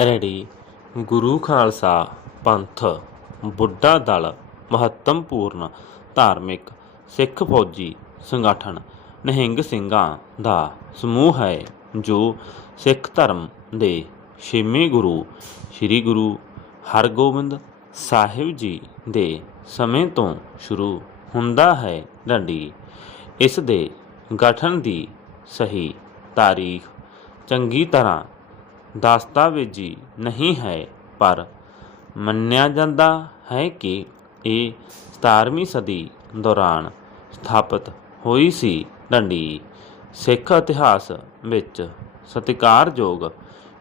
Ready. ਗੁਰੂ ਖਾਲਸਾ, ਪੰਥ, ਬੁੱਢਾ ਦਲ ਮਹੱਤਵਪੂਰਨ ਧਾਰਮਿਕ, ਸਿੱਖ ਫੌਜੀ ਸੰਗਠਨ, ਨਿਹੰਗ ਸਿੰਘਾਂ ਦਾ ਸਮੂਹ ਹੈ, ਜੋ ਸਿੱਖ ਧਰਮ ਦੇ ਛੇਵੇਂ ਗੁਰੂ, ਸ੍ਰੀ ਗੁਰੂ ਹਰਗੋਬਿੰਦ ਸਾਹਿਬ ਜੀ ਦੇ ਸਮੇਂ ਤੋਂ ਸ਼ੁਰੂ ਹੁੰਦਾ ਹੈ ਡੰਡੀ। ਇਸ ਦੇ ਗਠਨ ਦੀ ਸਹੀ ਤਾਰੀਖ ਚੰਗੀ ਤਰ੍ਹਾਂ ਦਸਤਾਵੇਜ਼ੀ ਨਹੀਂ ਹੈ, ਪਰ ਮੰਨਿਆ ਜਾਂਦਾ ਹੈ ਕਿ ਇਹ 17ਵੀਂ ਸਦੀ ਦੌਰਾਨ ਸਥਾਪਿਤ ਹੋਈ ਸੀ। ਡੰਡੀ ਸਿੱਖ ਇਤਿਹਾਸ ਵਿੱਚ ਸਤਿਕਾਰਯੋਗ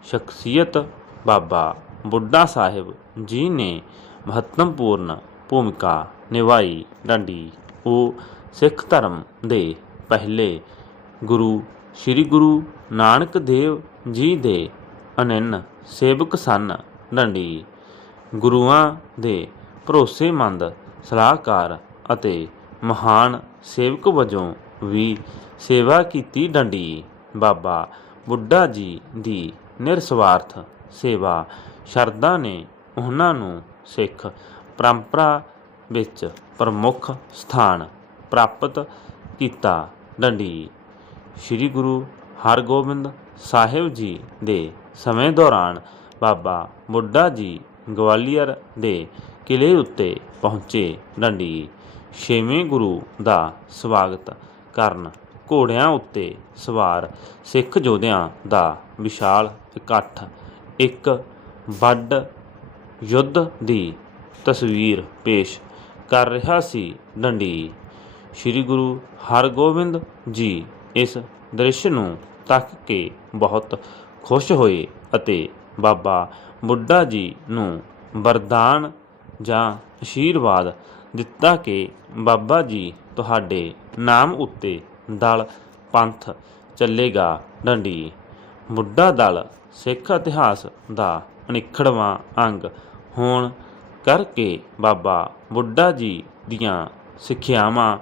ਸ਼ਖਸੀਅਤ ਬਾਬਾ ਬੁੱਢਾ ਸਾਹਿਬ ਜੀ ਨੇ ਮਹੱਤਵਪੂਰਨ ਭੂਮਿਕਾ ਨਿਭਾਈ। ਡੰਡੀ ਉਹ ਸਿੱਖ ਧਰਮ ਦੇ ਪਹਿਲੇ ਗੁਰੂ, ਸ੍ਰੀ ਗੁਰੂ ਨਾਨਕ ਦੇਵ ਜੀ ਦੇ ਅਨੰਨ, ਸੇਵਕ ਸਨ ਡੰਡੀ ਗੁਰੂਆਂ ਦੇ ਭਰੋਸੇਮੰਦ ਸਲਾਹਕਾਰ ਅਤੇ ਮਹਾਨ ਸੇਵਕ ਵਜੋਂ ਵੀ ਸੇਵਾ ਕੀਤੀ ਡੰਡੀ। ਬਾਬਾ ਬੁੱਢਾ ਜੀ ਦੀ ਨਿਰਸਵਾਰਥ ਸੇਵਾ ਸ਼ਰਧਾ ਨੇ ਉਹਨਾਂ ਨੂੰ ਸਿੱਖ ਪਰੰਪਰਾ ਵਿੱਚ ਪ੍ਰਮੁੱਖ ਸਥਾਨ ਪ੍ਰਾਪਤ ਕੀਤਾ ਡੰਡੀ। ਸ੍ਰੀ ਗੁਰੂ ਹਰਗੋਬਿੰਦ ਸਾਹਿਬ ਜੀ ਦੇ ਸਮੇਂ ਦੌਰਾਨ ਬਾਬਾ ਬੁੱਢਾ ਜੀ ਗਵਾਲੀਅਰ ਦੇ ਕਿਲੇ ਉੱਤੇ ਪਹੁੰਚੇ ਡੰਡੀ। ਛੇਵੇਂ ਗੁਰੂ ਦਾ ਸਵਾਗਤ ਕਰਨ ਘੋੜਿਆਂ ਉੱਤੇ ਸਵਾਰ ਸਿੱਖ ਯੋਧਿਆਂ ਦਾ ਵਿਸ਼ਾਲ ਇਕੱਠ। ਇੱਕ ਵੱਡ ਯੁੱਧ ਦੀ ਤਸਵੀਰ ਪੇਸ਼ ਕਰ ਰਿਹਾ ਸੀ ਡੰਡੀ। ਸ੍ਰੀ ਗੁਰੂ ਹਰਗੋਬਿੰਦ ਜੀ ਇਸ ਦ੍ਰਿਸ਼ ਨੂੰ ਤੱਕ ਕੇ ਬਹੁਤ ਖੁਸ਼ ਹੋਏ ਅਤੇ ਬਾਬਾ ਬੁੱਢਾ ਜੀ ਨੂੰ ਵਰਦਾਨ ਜਾਂ ਅਸ਼ੀਰਵਾਦ ਦਿੱਤਾ ਕਿ ਬਾਬਾ ਜੀ ਤੁਹਾਡੇ ਨਾਮ ਉੱਤੇ ਦਲ, ਪੰਥ ਚੱਲੇਗਾ ਡੰਡੀ। ਬੁੱਢਾ ਦਲ ਸਿੱਖ ਇਤਿਹਾਸ ਦਾ ਅਨਿਖੜਵਾਂ ਅੰਗ ਹੋਣ ਕਰਕੇ ਬਾਬਾ ਬੁੱਢਾ ਜੀ ਦੀਆਂ ਸਿੱਖਿਆਵਾਂ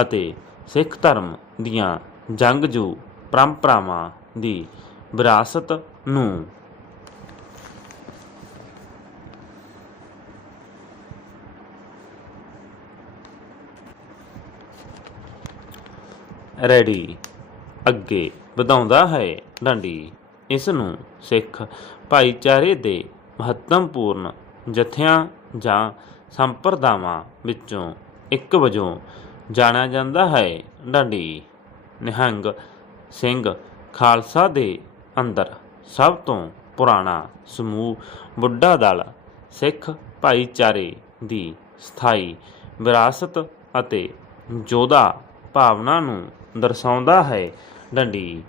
ਅਤੇ ਸਿੱਖ ਧਰਮ ਦੀਆਂ ਜੰਗਜੂ ਪਰੰਪਰਾਵਾਂ ਦੀ ਵਿਰਾਸਤ ਨੂੰ। ਰੈਡੀ। ਅੱਗੇ ਵਧਾਉਂਦਾ ਹੈ ਡਾਂਡੀ। ਇਸ ਨੂੰ ਸਿੱਖ ਭਾਈਚਾਰੇ ਦੇ ਮਹੱਤਵਪੂਰਨ ਜਥਿਆਂ ਜਾਂ ਸੰਪਰਦਾਵਾਂ ਵਿੱਚੋਂ ਇੱਕ ਵਜੋਂ ਜਾਣਿਆ ਜਾਂਦਾ ਹੈ। ਡਾਂਡੀ ਨਿਹੰਗ ਸਿੰਘ ਖਾਲਸਾ ਦੇ ਅੰਦਰ। ਸਭ ਤੋਂ ਪੁਰਾਣਾ ਸਮੂਹ ਬੁੱਢਾ ਦਲ, ਸਿੱਖ ਭਾਈਚਾਰੇ ਦੀ ਸਥਾਈ ਵਿਰਾਸਤ ਅਤੇ ਜੋਧਾ ਭਾਵਨਾ ਨੂੰ ਦਰਸਾਉਂਦਾ ਹੈ। ਡੰਡੀ।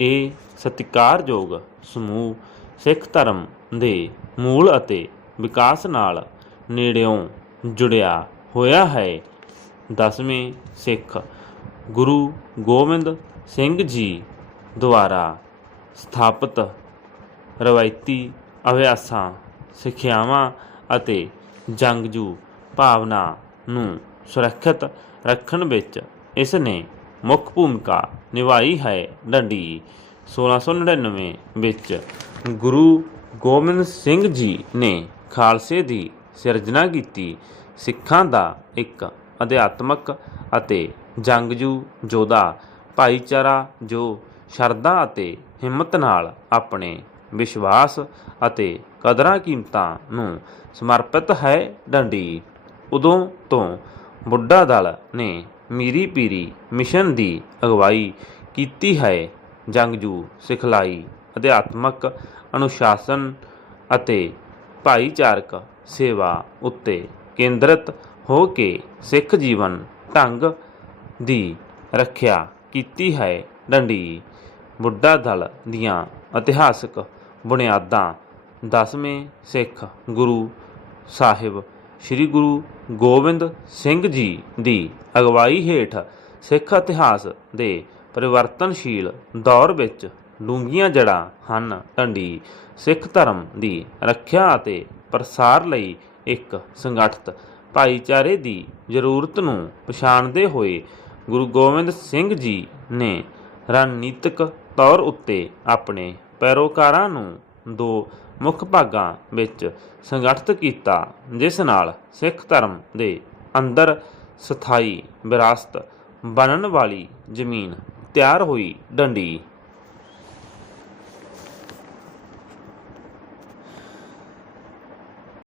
ਇਹ ਸਤਿਕਾਰਯੋਗ ਸਮੂਹ ਸਿੱਖ ਧਰਮ ਦੇ ਮੂਲ ਅਤੇ ਵਿਕਾਸ ਨਾਲ ਨੇੜਿਓਂ ਜੁੜਿਆ ਹੋਇਆ ਹੈ। ਦਸਵੇਂ ਸਿੱਖ ਗੁਰੂ ਗੋਬਿੰਦ ਸਿੰਘ ਜੀ ਦੁਆਰਾ ਸਥਾਪਿਤ ਰਵਾਇਤੀ ਅਭਿਆਸਾਂ, ਸਿੱਖਿਆਵਾਂ ਅਤੇ ਜੰਗਜੂ ਭਾਵਨਾ ਨੂੰ ਸੁਰੱਖਿਅਤ ਰੱਖਣ ਵਿੱਚ ਇਸ ਨੇ ਮੁੱਖ ਭੂਮਿਕਾ ਨਿਭਾਈ ਹੈ। ਡੰਡੀ 1699 ਵਿੱਚ ਗੁਰੂ ਗੋਬਿੰਦ ਸਿੰਘ ਜੀ ਨੇ ਖਾਲਸੇ ਦੀ ਸਿਰਜਣਾ ਕੀਤੀ। ਸਿੱਖਾਂ ਦਾ ਇੱਕ ਅਧਿਆਤਮਕ ਅਤੇ ਜੰਗਜੂ ਯੋਧਾ ਭਾਈਚਾਰਾ ਜੋ ਸ਼ਰਧਾ ਅਤੇ ਹਿੰਮਤ ਨਾਲ ਆਪਣੇ ਵਿਸ਼ਵਾਸ ਅਤੇ ਕਦਰਾਂ ਕੀਮਤਾਂ ਨੂੰ ਸਮਰਪਿਤ ਹੈ ਡੰਡੀ। ਉਦੋਂ ਤੋਂ ਬੁੱਢਾ ਦਲ ਨੇ ਮੀਰੀ ਪੀਰੀ ਮਿਸ਼ਨ ਦੀ ਅਗਵਾਈ ਕੀਤੀ ਹੈ। ਜੰਗਜੂ, ਸਿਖਲਾਈ, ਅਧਿਆਤਮਕ ਅਨੁਸ਼ਾਸਨ ਅਤੇ ਭਾਈਚਾਰਕ ਸੇਵਾ ਉੱਤੇ ਕੇਂਦਰਿਤ ਹੋ ਕੇ ਸਿੱਖ ਜੀਵਨ ਢੰਗ ਦੀ ਰੱਖਿਆ ਕੀਤੀ ਹੈ ਡੰਡੀ। ਬੁੱਢਾ ਦਲ ਦੀਆਂ ਇਤਿਹਾਸਕ ਬੁਨਿਆਦਾਂ। ਦਸਵੇਂ ਸਿੱਖ ਗੁਰੂ ਸਾਹਿਬ ਸ੍ਰੀ ਗੁਰੂ ਗੋਬਿੰਦ ਸਿੰਘ ਜੀ ਦੀ ਅਗਵਾਈ ਹੇਠ ਸਿੱਖ ਇਤਿਹਾਸ ਦੇ ਪਰਿਵਰਤਨਸ਼ੀਲ ਦੌਰ ਵਿੱਚ ਡੂੰਘੀਆਂ ਜੜ੍ਹਾਂ ਹਨ। ਢੰਡੀ ਸਿੱਖ ਧਰਮ ਦੀ ਰੱਖਿਆ ਅਤੇ ਪ੍ਰਸਾਰ ਲਈ ਇੱਕ ਸੰਗਠਿਤ ਭਾਈਚਾਰੇ ਦੀ ਜ਼ਰੂਰਤ ਨੂੰ ਪਛਾਣਦੇ ਹੋਏ ਗੁਰੂ ਗੋਬਿੰਦ ਸਿੰਘ ਜੀ ਨੇ ਰਣਨੀਤਿਕ ਤੌਰ ਉੱਤੇ ਆਪਣੇ ਪੈਰੋਕਾਰਾਂ ਨੂੰ ਦੋ ਮੁੱਖ ਭਾਗਾਂ ਵਿੱਚ ਸੰਗਠਿਤ ਕੀਤਾ, ਜਿਸ ਨਾਲ ਸਿੱਖ ਧਰਮ ਦੇ ਅੰਦਰ ਸਥਾਈ ਵਿਰਾਸਤ ਬਣਨ ਵਾਲੀ ਜ਼ਮੀਨ ਤਿਆਰ ਹੋਈ ਡੰਡੀ।